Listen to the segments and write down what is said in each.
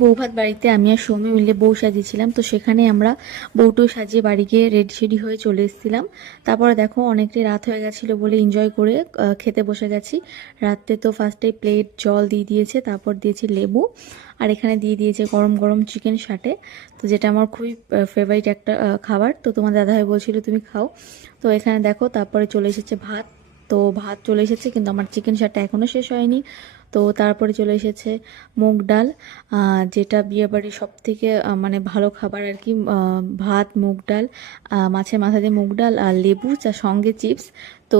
বৌভাত বাড়িতে আমি আর সৌমি মিলে বউ সাজিয়েছিলাম, তো সেখানে আমরা বউটো সাজিয়ে বাড়ি গিয়ে রেডি সেডি হয়ে চলে এসেছিলাম। তারপরে দেখো অনেকটাই রাত হয়ে গেছিলো বলে এনজয় করে খেতে বসে গেছি। রাত্রে তো ফার্স্টে প্লেট জল দিয়ে দিয়েছে, তারপর দিয়েছে লেবু, আর এখানে দিয়ে দিয়েছে গরম গরম চিকেন সাটে, তো যেটা আমার খুবই ফেভারিট একটা খাবার। তো তোমার দাদাভাই বলছিল তুমি খাও। তো এখানে দেখো তারপরে চলে এসেছে ভাত। তো ভাত চলে এসেছে কিন্তু আমার চিকেন সাটটা এখনও শেষ হয়নি। তো তারপরে চলে এসেছে মুগ ডাল, যেটা বিয়েবাড়ির সবথেকে মানে ভালো খাবার আর কি। ভাত, মুগ ডাল, মাছের মাথা দিয়ে মুগ ডাল আর লেবু, যার সঙ্গে চিপস। তো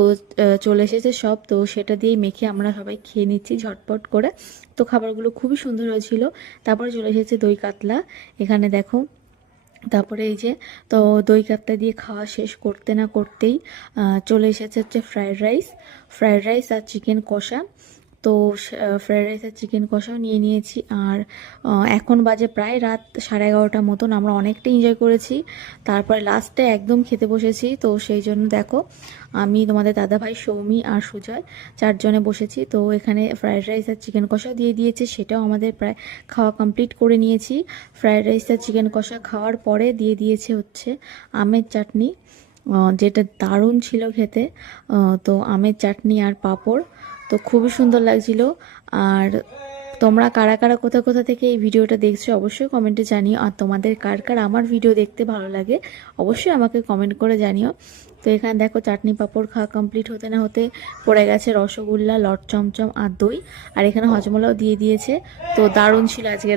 চলে এসেছে সব, তো সেটা দিয়েই মেখে আমরা সবাই খেয়ে নিচ্ছি ঝটপট করে। তো খাবারগুলো খুবই সুন্দর হয়েছিল। তারপরে চলে এসেছে দই কাতলা, এখানে দেখো। তারপরে এই যে, তো দই কাতলা দিয়ে খাওয়া শেষ করতে না করতেই চলে এসেছে হচ্ছে ফ্রায়েড রাইস আর চিকেন কষা। তো ফ্রায়েড রাইস আর চিকেন কষাও নিয়ে নিয়েছি। আর এখন বাজে প্রায় রাত 11:30 মতন, আমরা অনেকটা এনজয় করেছি। তারপরে লাস্টে একদম খেতে বসেছি। তো সেই জন্য দেখো আমি, তোমাদের দাদাভাই, সৌমি আর সুজয় চারজনে বসেছি। তো এখানে ফ্রায়েড রাইস আর চিকেন কষা দিয়ে দিয়েছে, সেটাও আমাদের প্রায় খাওয়া কমপ্লিট করে নিয়েছি। ফ্রায়েড রাইস আর চিকেন কষা খাওয়ার পরে দিয়ে দিয়েছে হচ্ছে আমের চাটনি, যেটা দারুণ ছিল খেতে। তো আমের চাটনি আর পাঁপড়, তো খুবই সুন্দর লাগছিল। আর তোমরা কারা কারা কোথা কোথা থেকে এই ভিডিওটা দেখছো অবশ্যই কমেন্টে জানিও। আর তোমাদের কার কার আমার ভিডিও দেখতে ভালো লাগে অবশ্যই আমাকে কমেন্ট করে জানিও। তো এখানে দেখো চাটনি পাঁপড় খাওয়া কমপ্লিট হতে না হতে পড়ে গেছে রসগোল্লা, লট চমচম আর দই। আর এখানে হজমোলাও দিয়ে দিয়েছে। তো দারুণ ছিল আজকে।